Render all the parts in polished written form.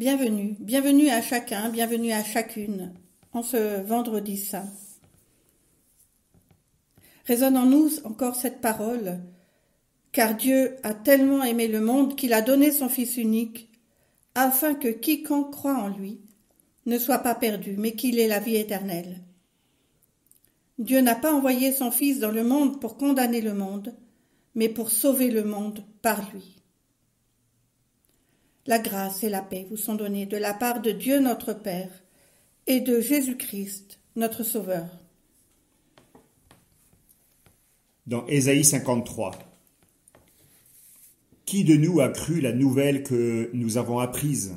Bienvenue, bienvenue à chacun, bienvenue à chacune en ce vendredi saint. Résonne en nous encore cette parole, car Dieu a tellement aimé le monde qu'il a donné son Fils unique, afin que quiconque croit en lui ne soit pas perdu, mais qu'il ait la vie éternelle. Dieu n'a pas envoyé son Fils dans le monde pour condamner le monde, mais pour sauver le monde par lui. La grâce et la paix vous sont données de la part de Dieu notre Père et de Jésus-Christ, notre Sauveur. Dans Ésaïe 53. Qui de nous a cru la nouvelle que nous avons apprise?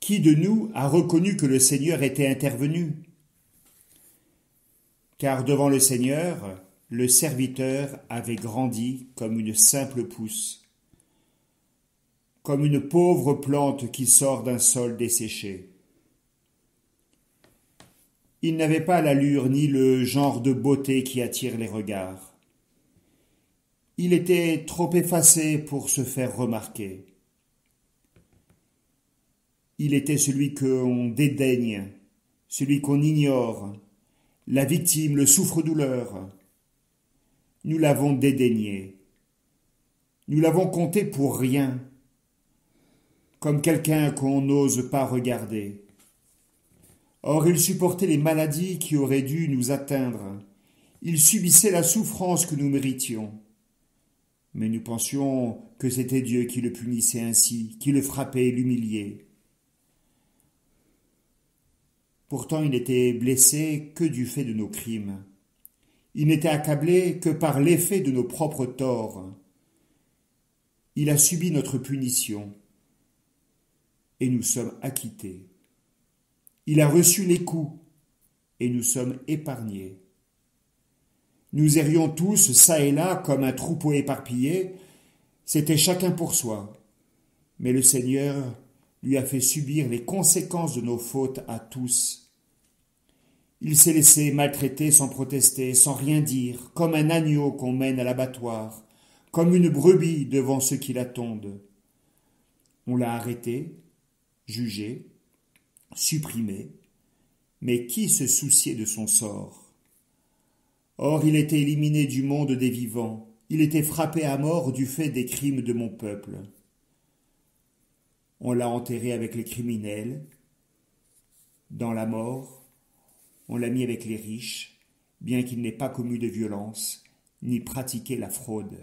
Qui de nous a reconnu que le Seigneur était intervenu? Car devant le Seigneur, le serviteur avait grandi comme une simple pousse, comme une pauvre plante qui sort d'un sol desséché. Il n'avait pas l'allure ni le genre de beauté qui attire les regards. Il était trop effacé pour se faire remarquer. Il était celui qu'on dédaigne, celui qu'on ignore, la victime, le souffre-douleur. Nous l'avons dédaigné. Nous l'avons compté pour rien, comme quelqu'un qu'on n'ose pas regarder. Or, il supportait les maladies qui auraient dû nous atteindre. Il subissait la souffrance que nous méritions. Mais nous pensions que c'était Dieu qui le punissait ainsi, qui le frappait et l'humiliait. Pourtant, il n'était blessé que du fait de nos crimes. Il n'était accablé que par l'effet de nos propres torts. Il a subi notre punition, et nous sommes acquittés. Il a reçu les coups, et nous sommes épargnés. Nous errions tous, çà et là, comme un troupeau éparpillé, c'était chacun pour soi. Mais le Seigneur lui a fait subir les conséquences de nos fautes à tous. Il s'est laissé maltraiter sans protester, sans rien dire, comme un agneau qu'on mène à l'abattoir, comme une brebis devant ceux qui l'attendent. On l'a arrêté, jugé, supprimé, mais qui se souciait de son sort? Or il était éliminé du monde des vivants, il était frappé à mort du fait des crimes de mon peuple. On l'a enterré avec les criminels, dans la mort, on l'a mis avec les riches, bien qu'il n'ait pas commis de violence, ni pratiqué la fraude.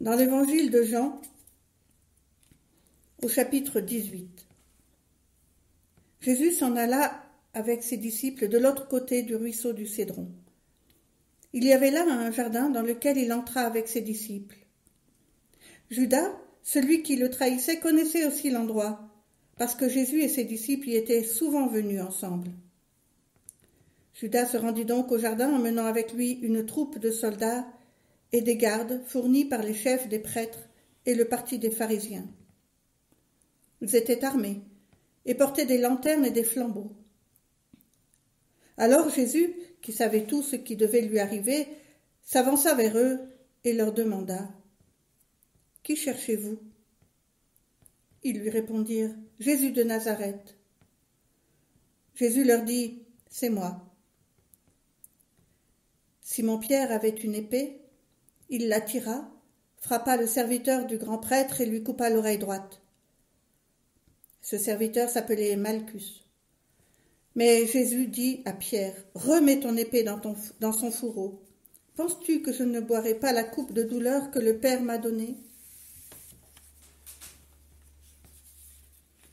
Dans l'évangile de Jean, au chapitre 18, Jésus s'en alla avec ses disciples de l'autre côté du ruisseau du Cédron. Il y avait là un jardin dans lequel il entra avec ses disciples. Judas, celui qui le trahissait, connaissait aussi l'endroit, parce que Jésus et ses disciples y étaient souvent venus ensemble. Judas se rendit donc au jardin, emmenant avec lui une troupe de soldats et des gardes fournis par les chefs des prêtres et le parti des pharisiens. Ils étaient armés et portaient des lanternes et des flambeaux. Alors Jésus, qui savait tout ce qui devait lui arriver, s'avança vers eux et leur demanda : « Qui cherchez-vous » Ils lui répondirent : « Jésus de Nazareth. » Jésus leur dit : « C'est moi. » Simon-Pierre avait une épée, il la tira, frappa le serviteur du grand prêtre et lui coupa l'oreille droite. Ce serviteur s'appelait Malchus. Mais Jésus dit à Pierre : « Remets ton épée dans son fourreau. Penses-tu que je ne boirai pas la coupe de douleur que le Père m'a donnée ?»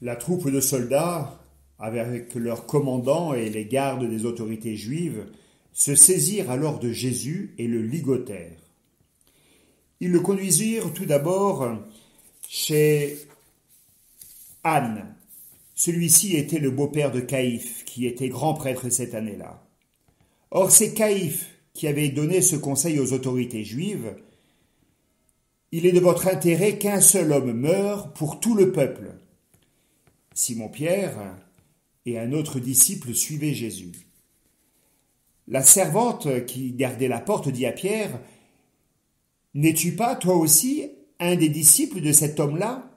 La troupe de soldats, avec leurs commandants et les gardes des autorités juives, se saisirent alors de Jésus et le ligotèrent. Ils le conduisirent tout d'abord chez Anne. Celui-ci était le beau-père de Caïphe, qui était grand prêtre cette année-là. Or, c'est Caïphe qui avait donné ce conseil aux autorités juives : « Il est de votre intérêt qu'un seul homme meure pour tout le peuple. » Simon-Pierre et un autre disciple suivaient Jésus. La servante qui gardait la porte dit à Pierre : « N'es-tu pas, toi aussi, un des disciples de cet homme-là » ?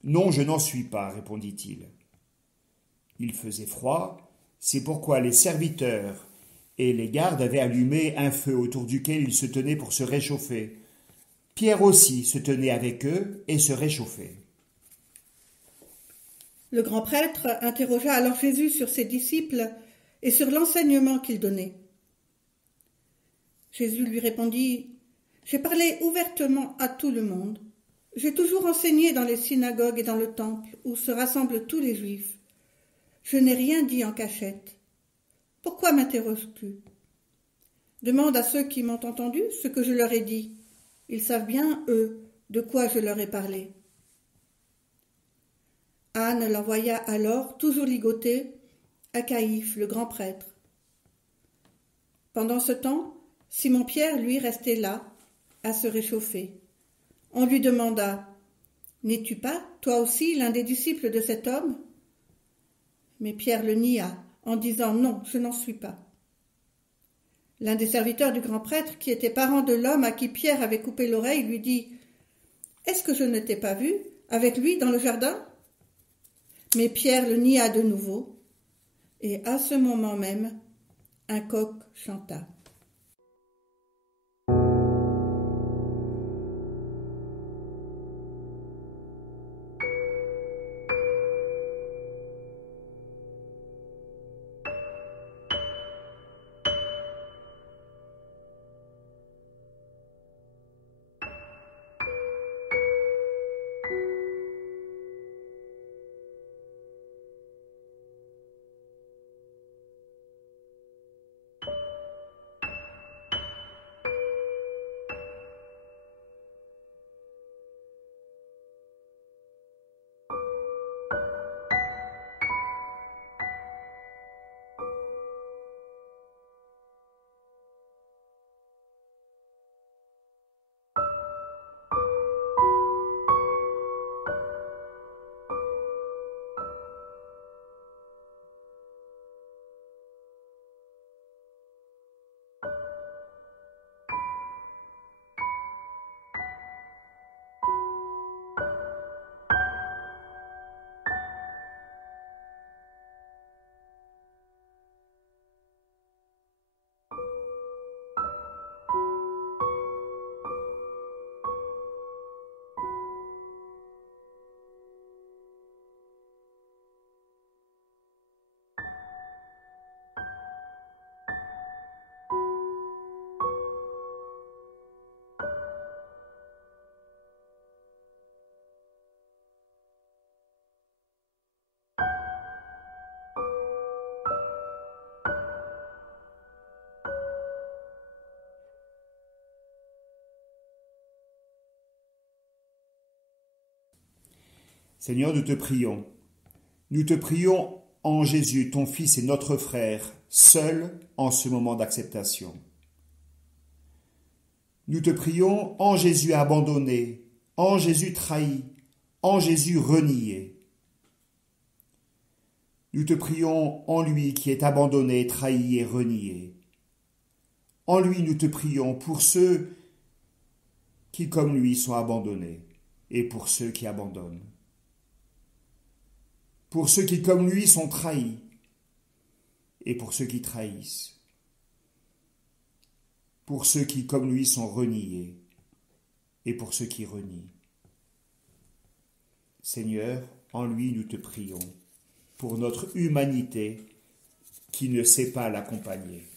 « Non, je n'en suis pas, répondit-il. Il faisait froid, c'est pourquoi les serviteurs et les gardes avaient allumé un feu autour duquel ils se tenaient pour se réchauffer. Pierre aussi se tenait avec eux et se réchauffait. Le grand prêtre interrogea alors Jésus sur ses disciples et sur l'enseignement qu'ils donnaient. Jésus lui répondit : « J'ai parlé ouvertement à tout le monde. J'ai toujours enseigné dans les synagogues et dans le temple où se rassemblent tous les Juifs. Je n'ai rien dit en cachette. Pourquoi m'interroges-tu ? Demande à ceux qui m'ont entendu ce que je leur ai dit. Ils savent bien, eux, de quoi je leur ai parlé. » Anne l'envoya alors, toujours ligoté, à Caïphe, le grand prêtre. Pendant ce temps, Simon-Pierre, lui, restait là, à se réchauffer. On lui demanda : « N'es-tu pas, toi aussi, l'un des disciples de cet homme ?» Mais Pierre le nia, en disant : « Non, je n'en suis pas. » L'un des serviteurs du grand prêtre, qui était parent de l'homme à qui Pierre avait coupé l'oreille, lui dit : « Est-ce que je ne t'ai pas vu avec lui dans le jardin ?» Mais Pierre le nia de nouveau, et à ce moment même, un coq chanta. Seigneur, nous te prions. Nous te prions en Jésus, ton Fils et notre frère, seul en ce moment d'acceptation. Nous te prions en Jésus abandonné, en Jésus trahi, en Jésus renié. Nous te prions en lui qui est abandonné, trahi et renié. En lui, nous te prions pour ceux qui, comme lui, sont abandonnés et pour ceux qui abandonnent. Pour ceux qui, comme lui, sont trahis et pour ceux qui trahissent. Pour ceux qui, comme lui, sont reniés et pour ceux qui renient. Seigneur, en lui, nous te prions pour notre humanité qui ne sait pas l'accompagner.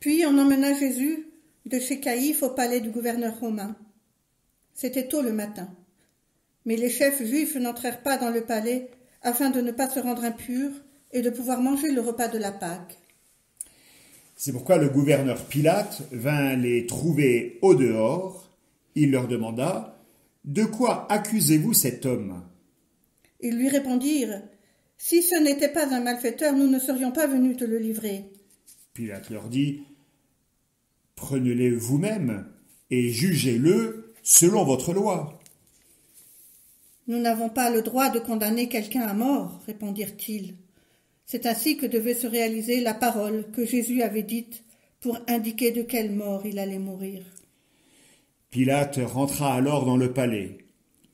Puis on emmena Jésus de chez Caïphe au palais du gouverneur romain. C'était tôt le matin. Mais les chefs juifs n'entrèrent pas dans le palais afin de ne pas se rendre impur et de pouvoir manger le repas de la Pâque. C'est pourquoi le gouverneur Pilate vint les trouver au dehors. Il leur demanda « De quoi accusez-vous cet homme ?» Ils lui répondirent « Si ce n'était pas un malfaiteur, nous ne serions pas venus te le livrer. » Pilate leur dit « Prenez-le vous-même et jugez-le selon votre loi. » « Nous n'avons pas le droit de condamner quelqu'un à mort, répondirent-ils. C'est ainsi que devait se réaliser la parole que Jésus avait dite pour indiquer de quelle mort il allait mourir. Pilate rentra alors dans le palais.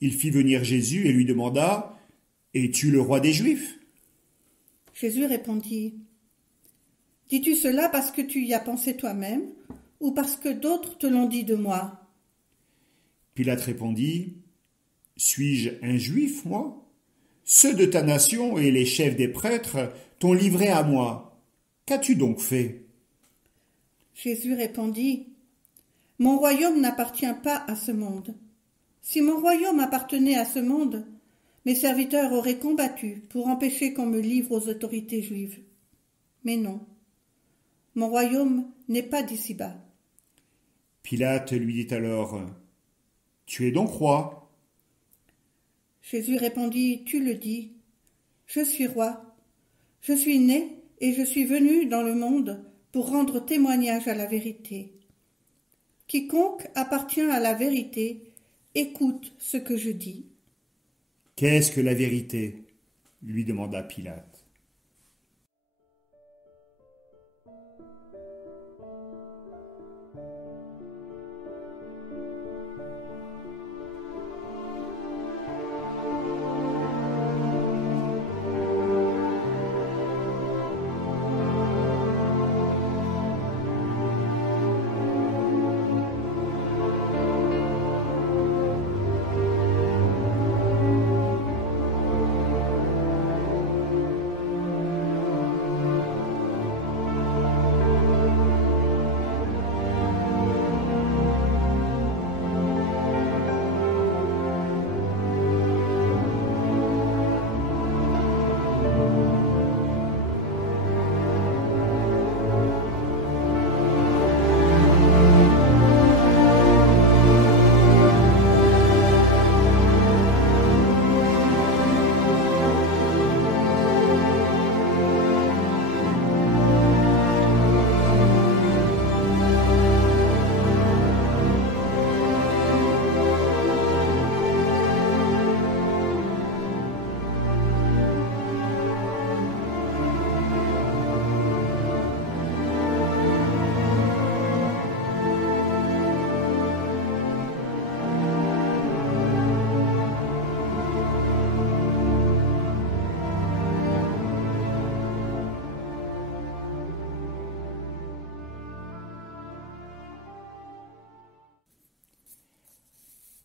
Il fit venir Jésus et lui demanda « Es-tu le roi des Juifs ?» Jésus répondit « Dis-tu cela parce que tu y as pensé toi-même ou parce que d'autres te l'ont dit de moi ?» Pilate répondit « Suis-je un Juif, moi ? Ceux de ta nation et les chefs des prêtres t'ont livré à moi. Qu'as-tu donc fait ?» Jésus répondit « Mon royaume n'appartient pas à ce monde. Si mon royaume appartenait à ce monde, mes serviteurs auraient combattu pour empêcher qu'on me livre aux autorités juives. Mais non, mon royaume n'est pas d'ici-bas. » Pilate lui dit alors « Tu es donc roi ?» Jésus répondit « Tu le dis, je suis roi. Je suis né et je suis venu dans le monde pour rendre témoignage à la vérité. Quiconque appartient à la vérité écoute ce que je dis. » « Qu'est-ce que la vérité ?» lui demanda Pilate.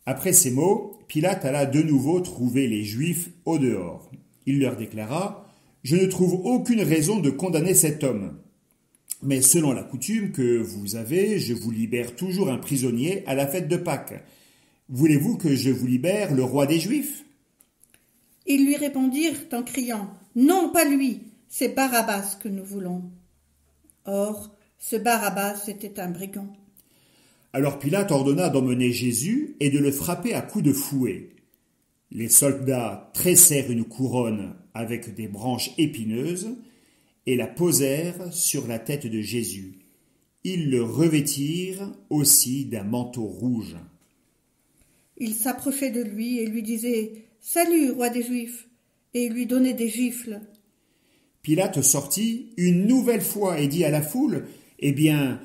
Après ces mots, Pilate alla de nouveau trouver les Juifs au dehors. Il leur déclara « Je ne trouve aucune raison de condamner cet homme. Mais selon la coutume que vous avez, je vous libère toujours un prisonnier à la fête de Pâques. Voulez-vous que je vous libère le roi des Juifs ?» Ils lui répondirent en criant « Non, pas lui, c'est Barabbas que nous voulons. » Or, ce Barabbas était un brigand. Alors Pilate ordonna d'emmener Jésus et de le frapper à coups de fouet. Les soldats tressèrent une couronne avec des branches épineuses et la posèrent sur la tête de Jésus. Ils le revêtirent aussi d'un manteau rouge. Ils s'approchaient de lui et lui disaient « Salut, roi des Juifs !» et ils lui donnaient des gifles. Pilate sortit une nouvelle fois et dit à la foule « Eh bien,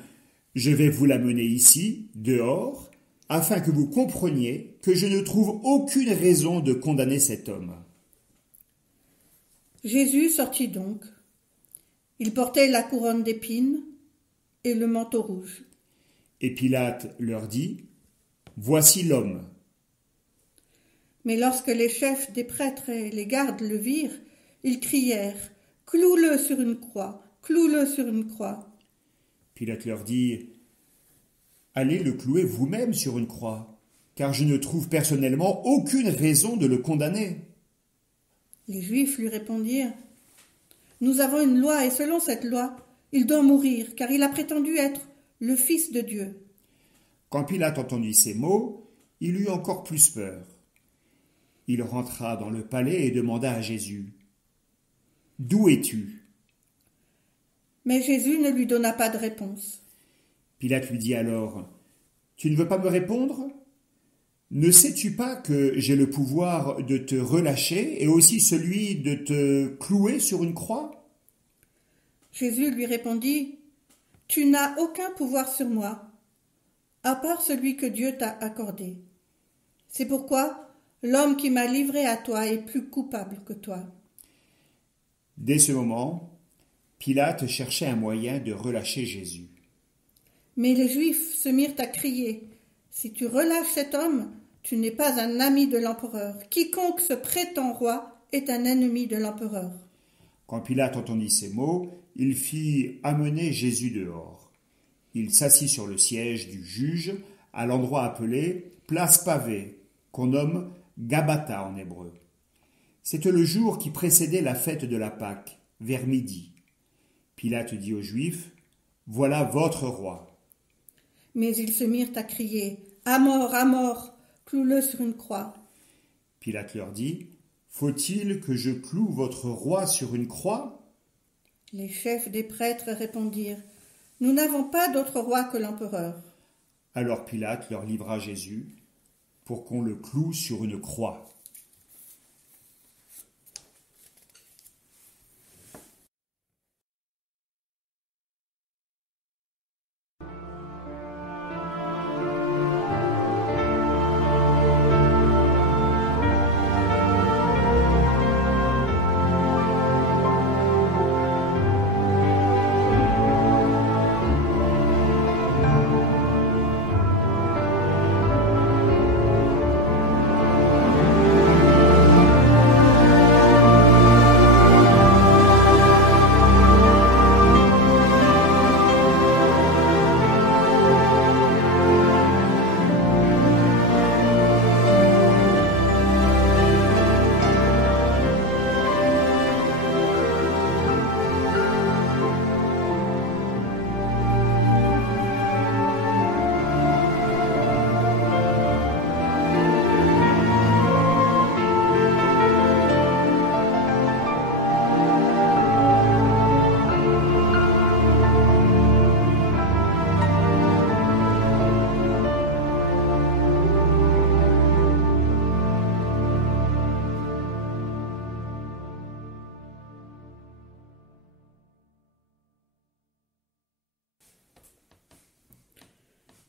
je vais vous l'amener ici, dehors, afin que vous compreniez que je ne trouve aucune raison de condamner cet homme. » Jésus sortit donc. Il portait la couronne d'épines et le manteau rouge. Et Pilate leur dit « Voici l'homme. » Mais lorsque les chefs des prêtres et les gardes le virent, ils crièrent « Cloue-le sur une croix, cloue-le sur une croix. » Pilate leur dit « Allez le clouer vous-même sur une croix, car je ne trouve personnellement aucune raison de le condamner. » Les Juifs lui répondirent: Nous avons une loi, et selon cette loi, il doit mourir, car il a prétendu être le Fils de Dieu. Quand Pilate entendit ces mots, il eut encore plus peur. Il rentra dans le palais et demanda à Jésus: D'où es-tu? Mais Jésus ne lui donna pas de réponse. Pilate lui dit alors: Tu ne veux pas me répondre? Ne sais-tu pas que j'ai le pouvoir de te relâcher et aussi celui de te clouer sur une croix? Jésus lui répondit: Tu n'as aucun pouvoir sur moi, à part celui que Dieu t'a accordé. C'est pourquoi l'homme qui m'a livré à toi est plus coupable que toi. Dès ce moment, Pilate cherchait un moyen de relâcher Jésus. Mais les Juifs se mirent à crier: Si tu relâches cet homme, tu n'es pas un ami de l'empereur. Quiconque se prétend roi est un ennemi de l'empereur. Quand Pilate entendit ces mots, il fit amener Jésus dehors. Il s'assit sur le siège du juge, à l'endroit appelé Place Pavée, qu'on nomme Gabata en hébreu. C'était le jour qui précédait la fête de la Pâque, vers midi. Pilate dit aux Juifs: Voilà votre roi. Mais ils se mirent à crier: À mort, cloue-le sur une croix. Pilate leur dit: Faut-il que je cloue votre roi sur une croix? Les chefs des prêtres répondirent: Nous n'avons pas d'autre roi que l'empereur. Alors Pilate leur livra Jésus pour qu'on le cloue sur une croix.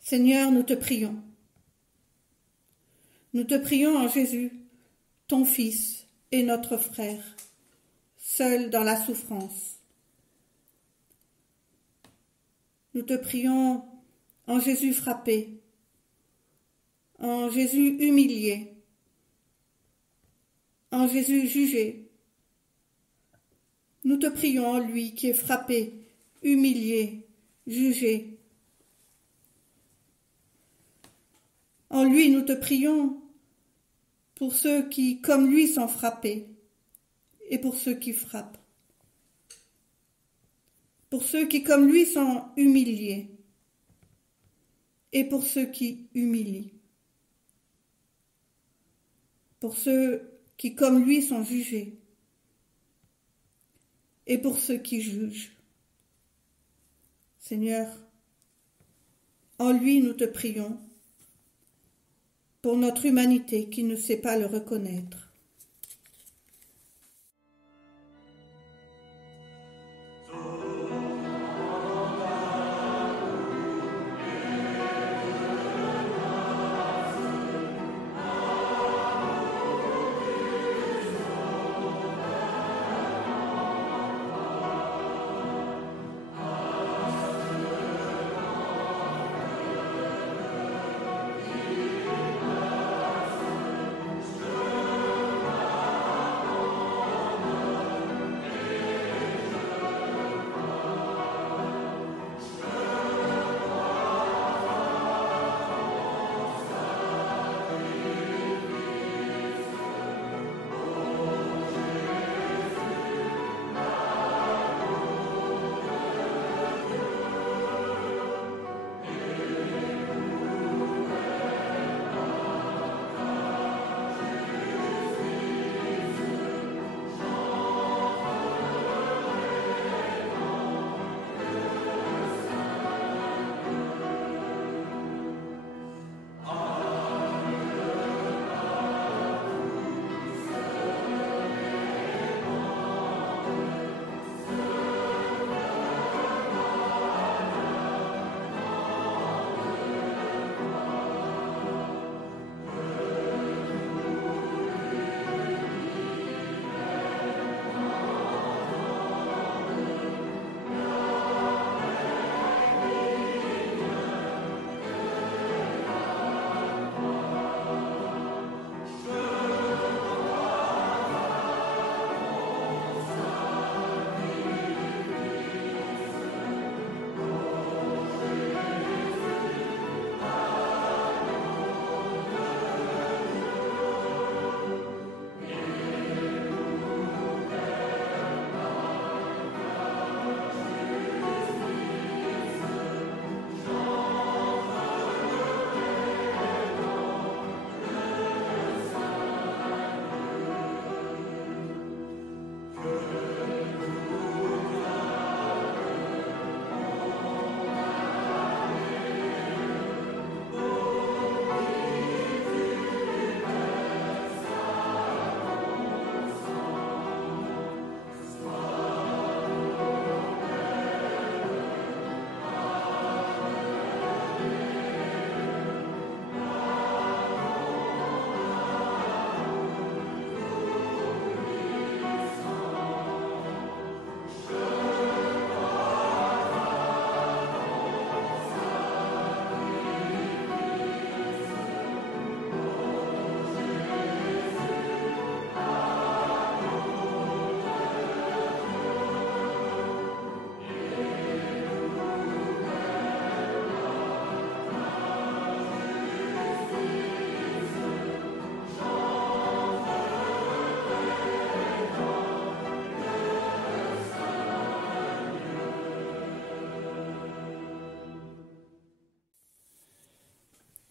Seigneur, nous te prions. Nous te prions en Jésus, ton Fils et notre frère, seul dans la souffrance. Nous te prions en Jésus frappé, en Jésus humilié, en Jésus jugé. Nous te prions en lui qui est frappé, humilié, jugé. En lui, nous te prions pour ceux qui, comme lui, sont frappés et pour ceux qui frappent. Pour ceux qui, comme lui, sont humiliés et pour ceux qui humilient. Pour ceux qui, comme lui, sont jugés et pour ceux qui jugent. Seigneur, en lui, nous te prions pour notre humanité qui ne sait pas le reconnaître.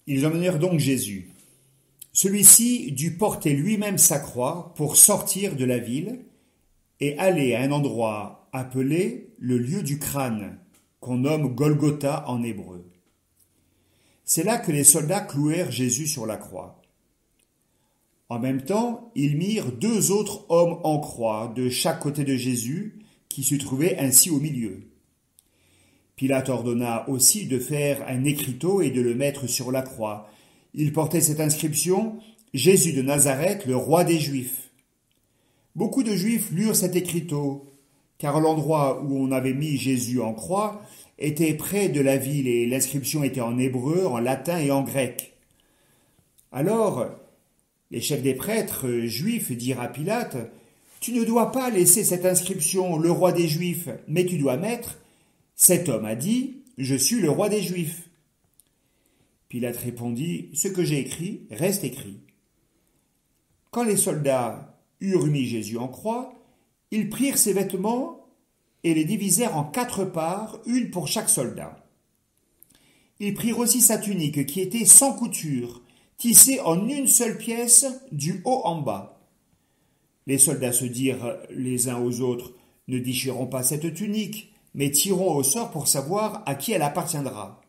Ils emmenèrent donc Jésus. Celui-ci dut porter lui-même sa croix pour sortir de la ville et aller à un endroit appelé le lieu du crâne, qu'on nomme Golgotha en hébreu. C'est là que les soldats clouèrent Jésus sur la croix. En même temps, ils mirent 2 autres hommes en croix de chaque côté de Jésus, qui se trouvaient ainsi au milieu. Pilate ordonna aussi de faire un écriteau et de le mettre sur la croix. Il portait cette inscription « Jésus de Nazareth, le roi des Juifs ». Beaucoup de Juifs lurent cet écriteau, car l'endroit où on avait mis Jésus en croix était près de la ville et l'inscription était en hébreu, en latin et en grec. Alors, les chefs des prêtres juifs dirent à Pilate « Tu ne dois pas laisser cette inscription, le roi des Juifs, mais tu dois mettre « Cet homme a dit, je suis le roi des Juifs ». Pilate répondit « Ce que j'ai écrit reste écrit ». Quand les soldats eurent mis Jésus en croix, ils prirent ses vêtements et les divisèrent en 4 parts, une pour chaque soldat. Ils prirent aussi sa tunique qui était sans couture, tissée en une seule pièce du haut en bas. Les soldats se dirent les uns aux autres, ne déchirons pas cette tunique, mais tirons au sort pour savoir à qui elle appartiendra.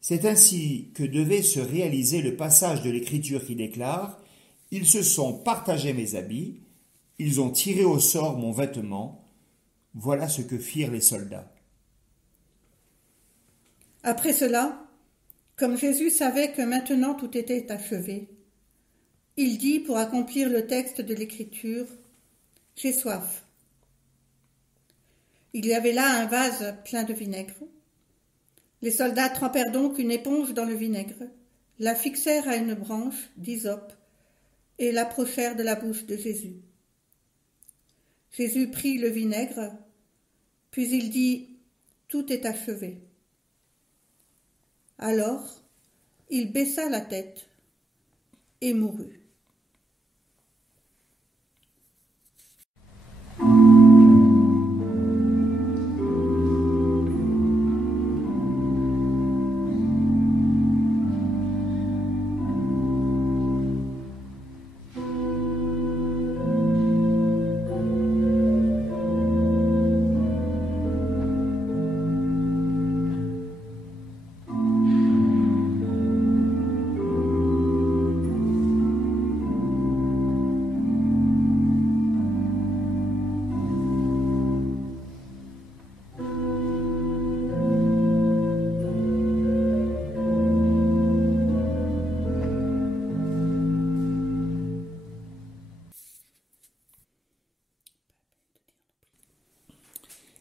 C'est ainsi que devait se réaliser le passage de l'Écriture qui déclare « Ils se sont partagés mes habits, ils ont tiré au sort mon vêtement. Voilà ce que firent les soldats. » Après cela, comme Jésus savait que maintenant tout était achevé, il dit pour accomplir le texte de l'Écriture « J'ai soif ». Il y avait là un vase plein de vinaigre. Les soldats trempèrent donc une éponge dans le vinaigre, la fixèrent à une branche d'hysope et l'approchèrent de la bouche de Jésus. Jésus prit le vinaigre, puis il dit « Tout est achevé ». Alors, il baissa la tête et mourut.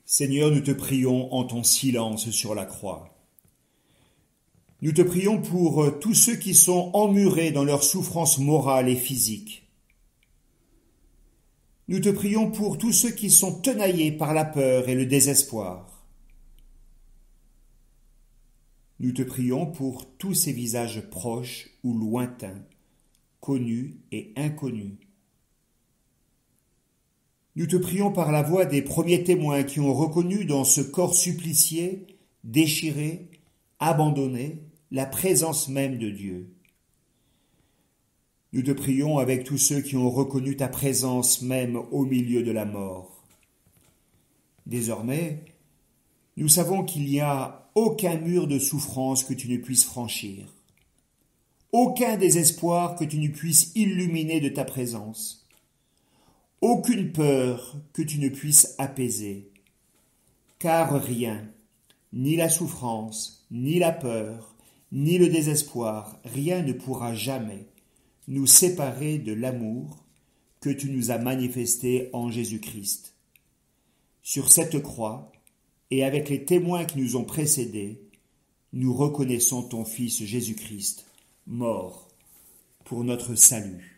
Seigneur, nous te prions en ton silence sur la croix. Nous te prions pour tous ceux qui sont emmurés dans leur souffrance morale et physique. Nous te prions pour tous ceux qui sont tenaillés par la peur et le désespoir. Nous te prions pour tous ces visages proches ou lointains, connus et inconnus. Nous te prions par la voix des premiers témoins qui ont reconnu dans ce corps supplicié, déchiré, abandonné, la présence même de Dieu. Nous te prions avec tous ceux qui ont reconnu ta présence même au milieu de la mort. Désormais, nous savons qu'il n'y a aucun mur de souffrance que tu ne puisses franchir, aucun désespoir que tu ne puisses illuminer de ta présence. Aucune peur que tu ne puisses apaiser, car rien, ni la souffrance, ni la peur, ni le désespoir, rien ne pourra jamais nous séparer de l'amour que tu nous as manifesté en Jésus-Christ. Sur cette croix, et avec les témoins qui nous ont précédés, nous reconnaissons ton Fils Jésus-Christ, mort pour notre salut.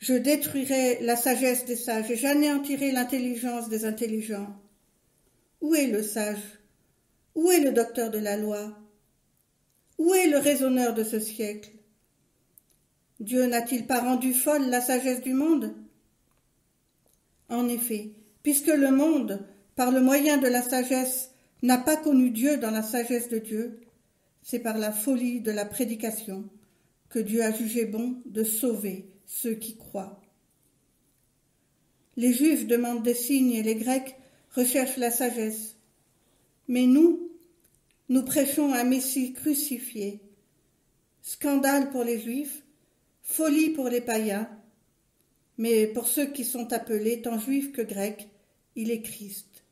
Je détruirai la sagesse des sages et j'anéantirai l'intelligence des intelligents. Où est le sage? Où est le docteur de la loi? Où est le raisonneur de ce siècle? Dieu n'a-t-il pas rendu folle la sagesse du monde? En effet, puisque le monde, par le moyen de la sagesse, n'a pas connu Dieu dans la sagesse de Dieu, c'est par la folie de la prédication que Dieu a jugé bon de sauver ceux qui croient. Les Juifs demandent des signes et les Grecs recherchent la sagesse. Mais nous prêchons un Messie crucifié. Scandale pour les Juifs, folie pour les païens, mais pour ceux qui sont appelés, tant juifs que grecs, il est Christ,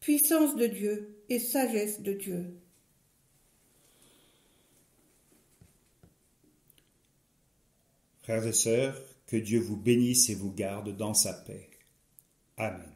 puissance de Dieu et sagesse de Dieu. Frères et sœurs, que Dieu vous bénisse et vous garde dans sa paix. Amen.